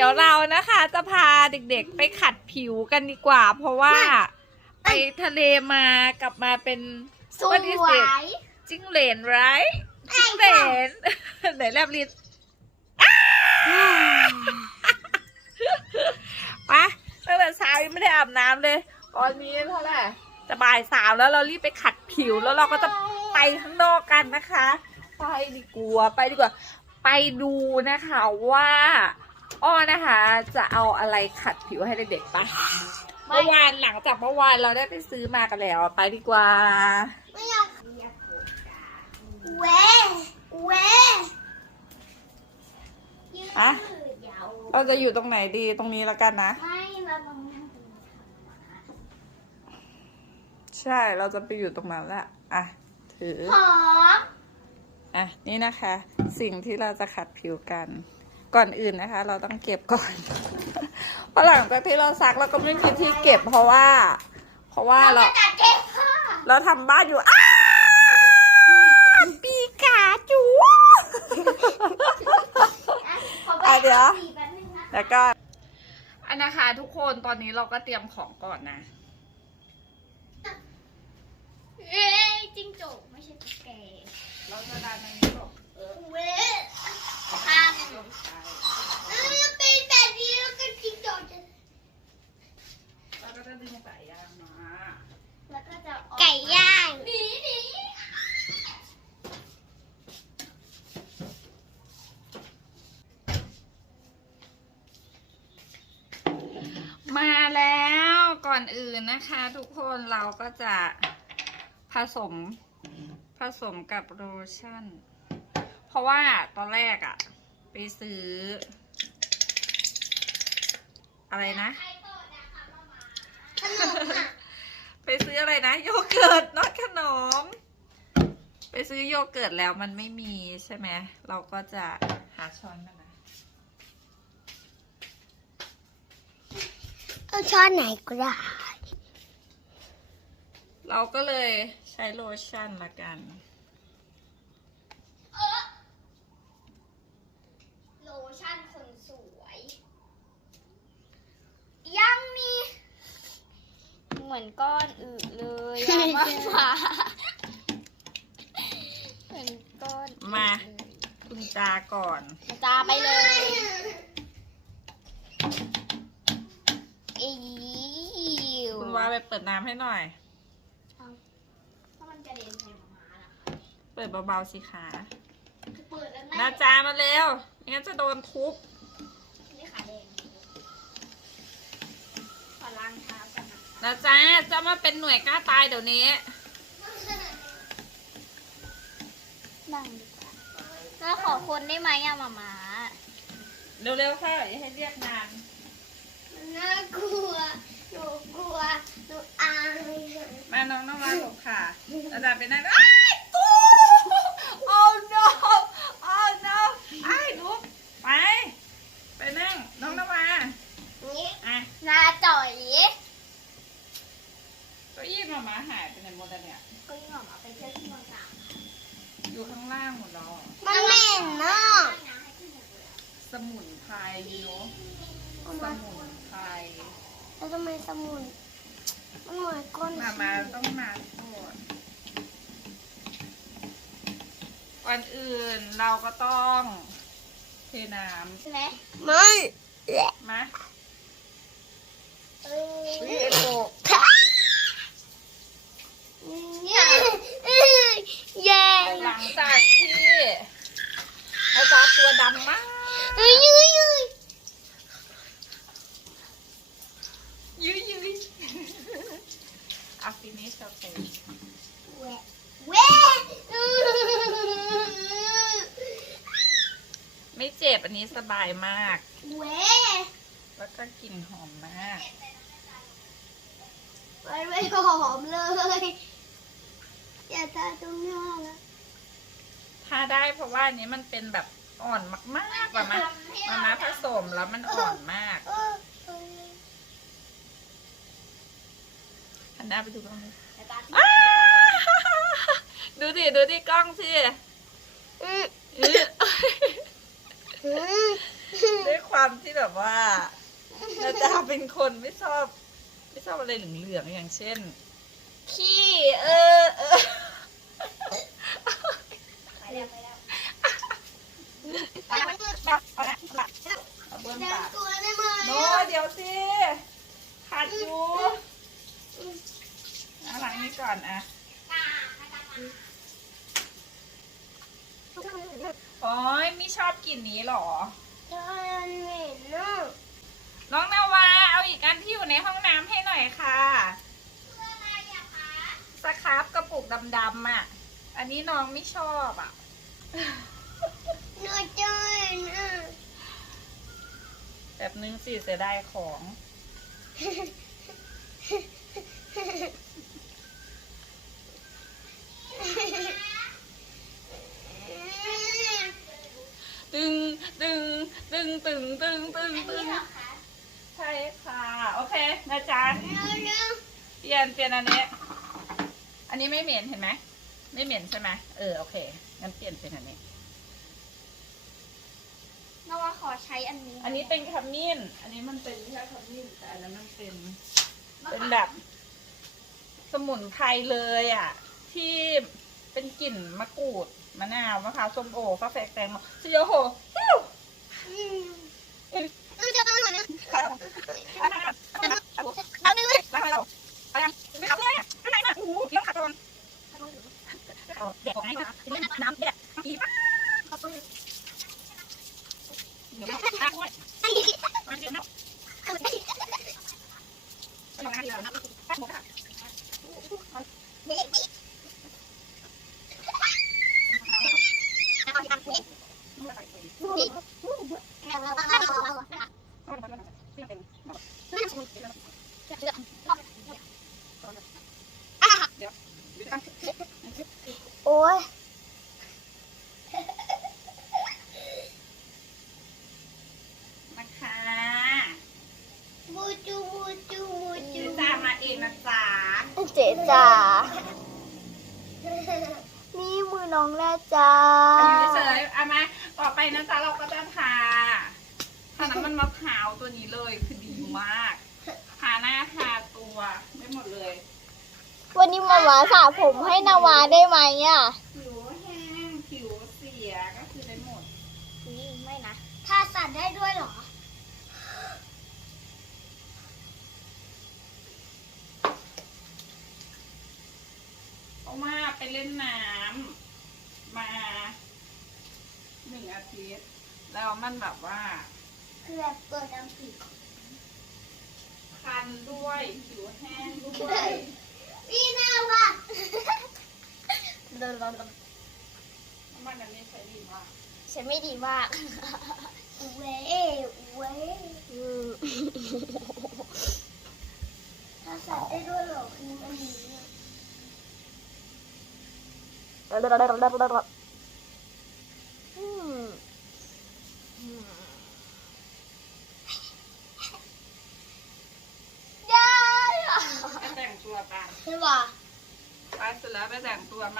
ดี๋ยวเรานะคะจะพาเด็กๆไปขัดผิวกันดีกว่า เพราะว่าไปทะเลมากลับมาเป็นสว What is it? ยจิ้งเหลนไรจิ้งเหลนไหนแลบลิ้นไปตั้งแต่เช้ายังไม่ได้อาบน้ำเลย ตอนนี้เท่าไหร่จะบ่ายสามแล้วเรารีบไปขัดผิวแล้วเราก็จะไปข้างนอกกันนะคะ ไปดีกว่าไปดีกว่า ไปดูนะคะว่า อ้อนะคะ จะเอาอะไรขัดผิวให้เด็กๆปะเมื่อวานหลังจากเมื่อวานเราได้ไปซื้อมากันแล้วไปดีกว่าไม่อยากเว้เว้อะยืดยาวเราจะอยู่ตรงไหนดีตรงนี้แล้วกันนะไม่เราต้องทใช่เราจะไปอยู่ตรงนั้นแหละอะถือำหอมอะนี่นะคะ สิ่งที่เราจะขัดผิวกัน ก่อนอื่นนะคะ เราต้องเก็บก่อนเพราะหลังจากที่เราซักเราก็ไม่มีที่เก็บเพราะว่า เพราะว่าเราตัดเก็บผ้าเราทำบ้านอยู่อ้าปีกาจูขอไปอะเดี๋ยวสีแป๊บนึงนะแล้วก็อันนะคะ ทุกคนตอนนี้เราก็เตรียมของก่อนนะเอ้ยจิ้งจกไม่ใช่ตุ๊กแกเราจะดันอันนี้หรอกเออเว้ทำเออเป็นแบบนี้แล้วก็จิ้งจกจะ เราก็จะดึงสายยางมา แล้วก็จะไก่ย่างหนีหนี มาแล้วก่อนอื่นนะคะ ทุกคนเราก็จะผสมผสมกับโลชั่น เพราะว่าตอนแรกอะไปซื้อ อะไรนะขนมอะไปซื้ออะไรนะ โยเกิร์ตนอดขนม ไปซื้อโยเกิร์ตแล้วมันไม่มีใช่ไหมเราก็จะหาช้อนกัน นะเอาช้อนไหนก็ได้ เราก็เลยใช้โลชั่นละกันโลชั่นคนสวย ยังมี เหมือนก้อนอึเลยอะมาฟ้าเหมือนก้อนอึมา คุณจาก่อนมาจาไปเลยอีว คุณวาไปเปิดน้ำให้หน่อย ถ้ามันกระเด็นใส่หมาล่ะเปิดเบาๆสิคะคือเปิดแล้วนาจามาเร็วไม่งั้นจะโดนทุบ นี่ขาแดงขอล้างเท้าก่อนนะนาจาจะมาเป็นหน่วยกล้าตายเดี๋ยวนี้นั่งดีกว่าแล้วขอคนได้ไหมอะหมาหมาเร็วๆค่ะอย่าให้เรียกนานน่ากลัวห นูกลัว หนูอายมาน้องน้องมาหลบค่ะนาจาไปนั่งอ้ายตู้ oh no oh no อ้ายลุกไป ไปนั่ง น้องน้องมานี่อะนาจ่อยเก็ยี่มาหมาหายไปไหนหมดอะเนี่ย ก็ยิ่งออกมาเป็นเพื่อนที่เมืองต่างอยู่ข้างล่างหมดแล้วมันเหม็นเนาะสมุนไพรเนาะสมุนไพร แล้วทำไมสมุน มันเหมือนก้นมามาต้องมาโทษก่อนอื่นเราก็ต้องเทน้ใช่ไหมำมาเอวิเอโกะแย่หลังจากที่อาจารย์ตัวดำมาก เอ้ยยุยยุยยื้อยื้ออาฟินิชโอเค แหวะแหวะ ไม่เจ็บอั นนี้สบายมากแหวะแล้วก็กลิ่นหอมมากมันไม่หอมเลย อย่าทาตรงหน้าละถ้าได้เพราะว่าอันนี้มันเป็นแบบอ่อนมากๆกว่ามามามาผสมแล้วมันอ่อนมากเออเออหันหน้าไปดูกล้องดิอย่าทาอ้าดูดิ ดูดิกล้องสิอืมอื้ออืม ด้วยความที่แบบว่านาจาเป็นคนไม่ชอบ ไม่ชอบอะไรเหลืองๆอย่างเช่น ขี้เออเออไปแล้วไปแล้วเอาเบิ้ลเดินปากตัวได้ไหมโนเดี๋ยวสิขาดอยู่เอาหลังนี้ก่อนอะ โอ้ยไม่ชอบกลิ่นนี้หรอเดินเหม็นน่ะน้องนาวาเอาอีกอันที่อยู่ในห้องน้ำให้หน่อยค่ะสครับกระปุกดำๆอะ อันนี้น้องไม่ชอบอะหนูจะเหม็นอะแบบนึงสิเสียดายของ ตึงตึง ตึงตึงตึงตึงตึงใช่ค่ะโอเคนะจ๊ะเปลี่ยนเปลี่ยนอันนี้ อันนี้ไม่เหม็นเห็นไหมไม่เหม็นใช่ไหมเออโอเคงั้นเปลี่ยนเป็นอันนี้นว่าขอใช้อันนี้ อันนี้เป็นขมิ้น อันนี้มันเป็นแค่ขมิ้นแต่อันนั้นมันเป็น เป็นแบบ สมุนไพรเลยอะ ที่เป็นกลิ่นมะกรูดมะนาวมะพร้าวส้มโอฟ้าแฝกแตงโมซีโอโหฮิ้วหนูจะเอาหน่อยนะเอาเลยล้างให้เราเอายังไม่เอาเลยไม่ไหนนะโอ้โห เดี๋ยวขาดตอนเอาแดกออกให้นะกินน้ำแดกอีกเดี๋ยวล้างด้วยมันเดี๋ยวนะเอาล้างให้เรานะล้างหมดค่ะ โอ้ย นะคะ บูจูบูจูบูจู นี่จ้ามาเองนะจ๊ะ เจ๊จ๋านี่มือน้องแล้วจ้าเอาอยู่เฉยๆเอามาต่อไปนะจ๊ะเราก็จะทาทาน้ำมันมะพร้าวตัวนี้เลยคือดีมากทาหน้าทาตัวไม่หมดเลย วันนี้มาหวาสระผมให้นาวาได้ไหมอะผิวแห้งผิวเสียก็คือได้หมด นี่ไม่นะถ้าสัตว์ได้ด้วยเหรอ เพราะ ว่าไปเล่นน้ำมาหนึ่งอาทิตย์แล้วมันแบบว่าเกือบเปิดน้ำผิดคันด้วยผิวแห้งด้วยพี่นาวาเดินลงมันอันนี้ใช้ดีมากฉันไม่ดีมากเว้เว้ถ้าสัตว์ได้ด้วยหรอคืออันนี้ ได้ได้อไปแต่งตัวไปใช่ป่ะไปเสร็จแล้วไปแต่งตัวมา